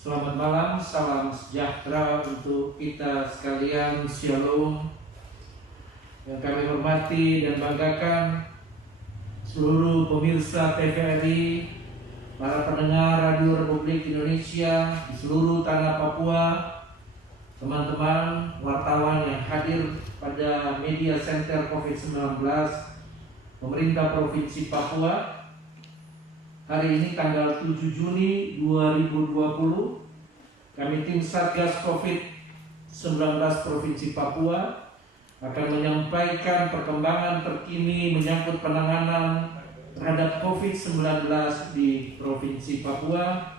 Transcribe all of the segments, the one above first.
Selamat malam, salam sejahtera untuk kita sekalian, Shalom. Yang kami hormati dan banggakan seluruh pemirsa TVRI, para pendengar Radio Republik Indonesia di seluruh tanah Papua, teman-teman wartawan yang hadir pada Media Center COVID-19 Pemerintah Provinsi Papua. Hari ini tanggal 7 Juni 2020, kami tim Satgas COVID-19 Provinsi Papua akan menyampaikan perkembangan terkini menyangkut penanganan terhadap COVID-19 di Provinsi Papua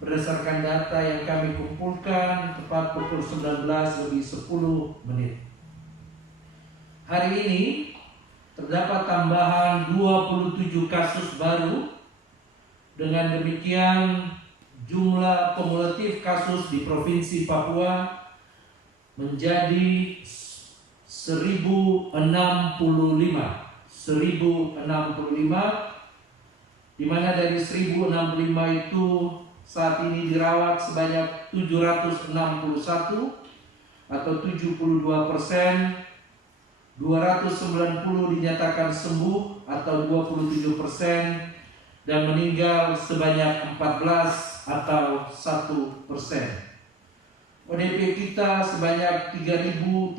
berdasarkan data yang kami kumpulkan tepat pukul 19:10. Hari ini terdapat tambahan 27 kasus baru. Dengan demikian, jumlah kumulatif kasus di Provinsi Papua menjadi 1065, di mana dari 1065 itu saat ini dirawat sebanyak 761 atau 72%, 290 dinyatakan sembuh atau 27%, dan meninggal sebanyak 14 atau 1%. ODP kita sebanyak 3035,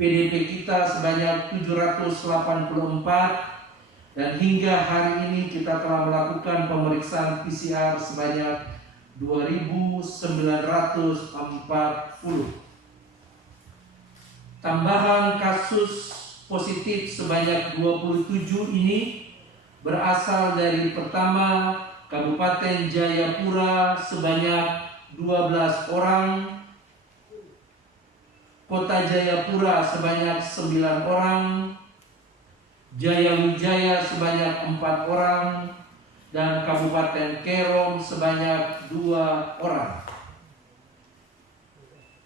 PDP kita sebanyak 784, dan hingga hari ini kita telah melakukan pemeriksaan PCR sebanyak 2940. Tambahan kasus positif sebanyak 27 ini berasal dari pertama Kabupaten Jayapura sebanyak 12 orang, Kota Jayapura sebanyak 9 orang, Jaya Wijaya sebanyak 4 orang, dan Kabupaten Kerom sebanyak 2 orang.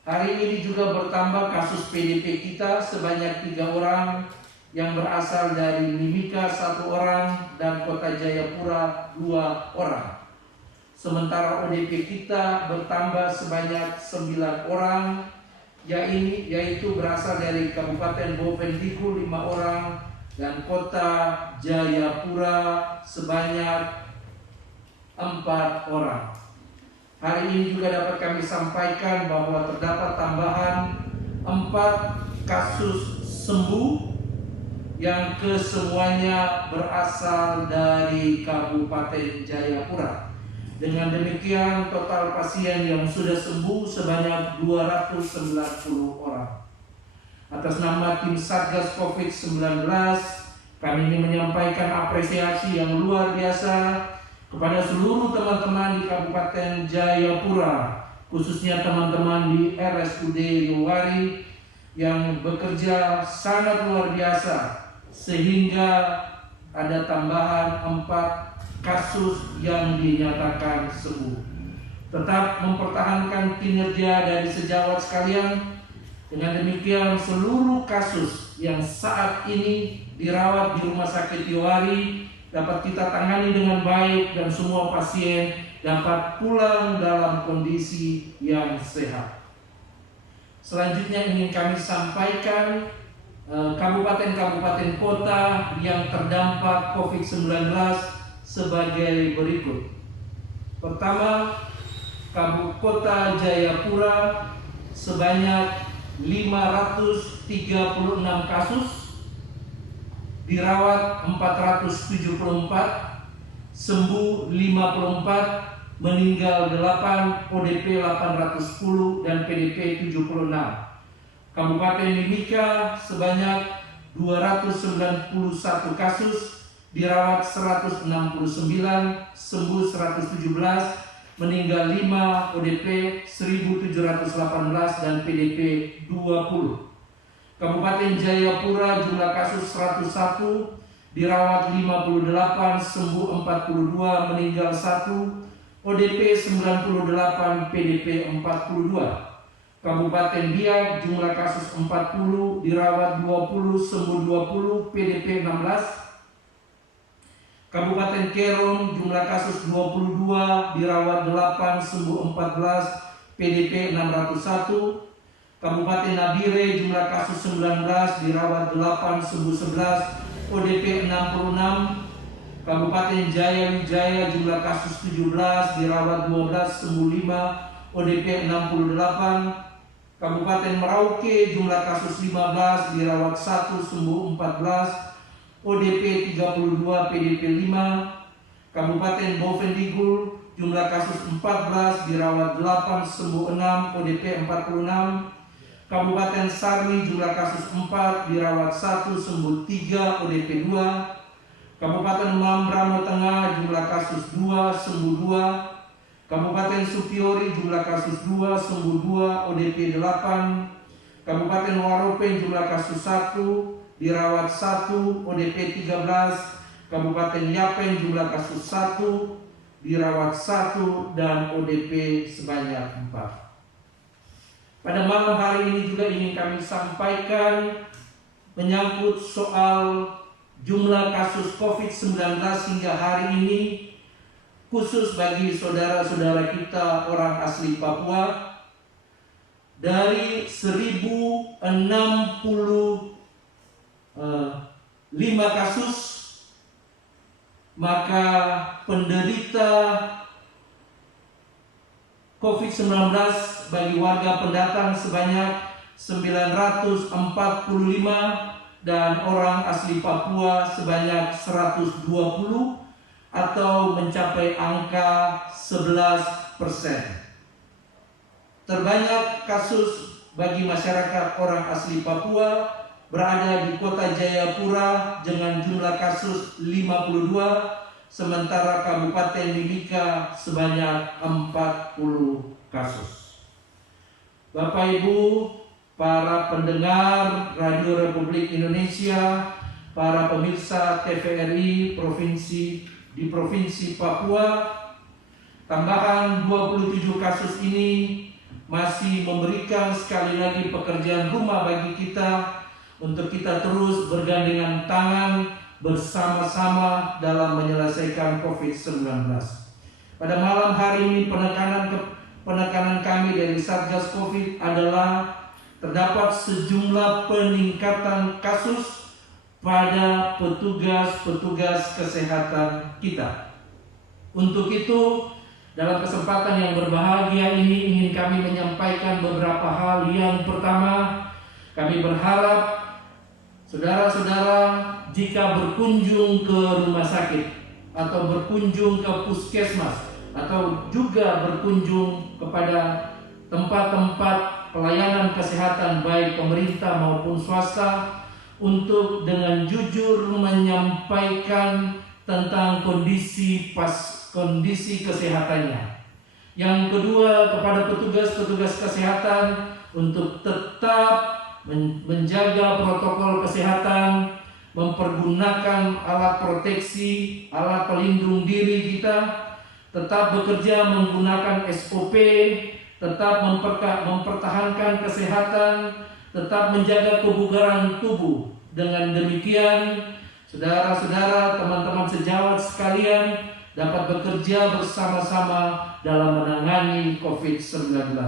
Hari ini juga bertambah kasus PDP kita sebanyak 3 orang, yang berasal dari Mimika 1 orang dan Kota Jayapura 2 orang. Sementara ODP kita bertambah sebanyak 9 orang, yaitu berasal dari Kabupaten Bovendigul 5 orang dan Kota Jayapura sebanyak 4 orang. Hari ini juga dapat kami sampaikan bahwa terdapat tambahan 4 kasus sembuh yang kesemuanya berasal dari Kabupaten Jayapura. Dengan demikian total pasien yang sudah sembuh sebanyak 290 orang. Atas nama tim Satgas COVID-19, kami ingin menyampaikan apresiasi yang luar biasa kepada seluruh teman-teman di Kabupaten Jayapura, khususnya teman-teman di RSUD Yowari yang bekerja sangat luar biasa sehingga ada tambahan 4 kasus yang dinyatakan sembuh. Tetap mempertahankan kinerja dari sejawat sekalian. Dengan demikian seluruh kasus yang saat ini dirawat di Rumah Sakit Yowari dapat kita tangani dengan baik dan semua pasien dapat pulang dalam kondisi yang sehat. Selanjutnya ingin kami sampaikan kabupaten-kabupaten kota yang terdampak COVID-19 sebagai berikut. Pertama, Kota Jayapura sebanyak 536 kasus, dirawat 474, sembuh 54, meninggal 8, ODP 810 dan PDP 76. Kabupaten Mimika sebanyak 291 kasus, dirawat 169, sembuh 117, meninggal 5, ODP 1718 dan PDP 20. Kabupaten Jayapura jumlah kasus 101, dirawat 58, sembuh 42, meninggal 1, ODP 98, PDP 42. Kabupaten Biak jumlah kasus 40, dirawat 20, sembuh 20, PDP 16. Kabupaten Kerom jumlah kasus 22, dirawat 8, sembuh 14, PDP 601. Kabupaten Nabire jumlah kasus 19, dirawat 8, sembuh 11, ODP 66. Kabupaten Jaya Wijaya jumlah kasus 17, dirawat 12, sembuh 5, ODP 68. Kabupaten Merauke jumlah kasus 15, dirawat 1, sembuh 14, ODP 32, PDP 5. Kabupaten Bovendigul jumlah kasus 14, dirawat 8, sembuh 6, ODP 46. Kabupaten Sarni jumlah kasus 4, dirawat 1, sembuh 3, ODP 2. Kabupaten Mambramo Tengah jumlah kasus 2, sembuh 2. Kabupaten Supiori jumlah kasus 2, sembuh 2, ODP 8. Kabupaten Waropen jumlah kasus 1, dirawat 1, ODP 13. Kabupaten Yapen jumlah kasus 1, dirawat 1, dan ODP sebanyak 4. Pada malam hari ini juga ingin kami sampaikan menyangkut soal jumlah kasus COVID-19 hingga hari ini, khusus bagi saudara-saudara kita orang asli Papua. Dari 1065 kasus, maka penderita COVID-19 bagi warga pendatang sebanyak 945 dan orang asli Papua sebanyak 120, atau mencapai angka 11%. Terbanyak kasus bagi masyarakat orang asli Papua berada di kota Jayapura dengan jumlah kasus 52, sementara Kabupaten Mimika sebanyak 40 kasus. Bapak Ibu, para pendengar Radio Republik Indonesia, para pemirsa TVRI di Provinsi Papua, tambahan 27 kasus ini masih memberikan sekali lagi pekerjaan rumah bagi kita untuk kita terus bergandengan tangan bersama-sama dalam menyelesaikan COVID-19. Pada malam hari ini penekanan kami dari Satgas COVID adalah terdapat sejumlah peningkatan kasus pada petugas-petugas kesehatan kita. Untuk itu, dalam kesempatan yang berbahagia ini ingin kami menyampaikan beberapa hal. Yang pertama, kami berharap saudara-saudara jika berkunjung ke rumah sakit atau berkunjung ke puskesmas atau juga berkunjung kepada tempat-tempat pelayanan kesehatan baik pemerintah maupun swasta, untuk dengan jujur menyampaikan tentang kondisi kesehatannya. Yang kedua, kepada petugas-petugas kesehatan untuk tetap menjaga protokol kesehatan, mempergunakan alat proteksi, alat pelindung diri kita, tetap bekerja menggunakan SOP, tetap mempertahankan kesehatan, tetap menjaga kebugaran tubuh. Dengan demikian, saudara-saudara, teman-teman sejawat sekalian dapat bekerja bersama-sama dalam menangani COVID-19.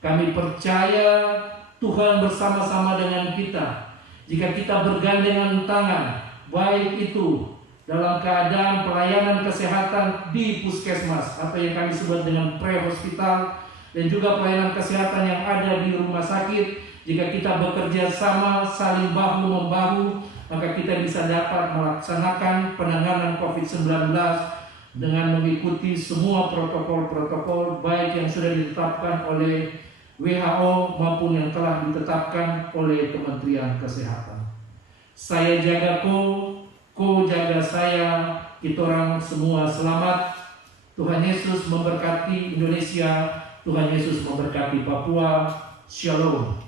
Kami percaya Tuhan bersama-sama dengan kita. Jika kita bergandengan tangan, baik itu dalam keadaan pelayanan kesehatan di puskesmas atau yang kami sebut dengan pre-hospital, dan juga pelayanan kesehatan yang ada di rumah sakit, jika kita bekerja sama saling bahu-membahu, maka kita bisa dapat melaksanakan penanganan COVID-19 dengan mengikuti semua protokol-protokol baik yang sudah ditetapkan oleh WHO maupun yang telah ditetapkan oleh Kementerian Kesehatan. Saya jaga ko jaga saya, kita orang semua selamat. Tuhan Yesus memberkati Indonesia, Tuhan Yesus memberkati Papua. Shalom.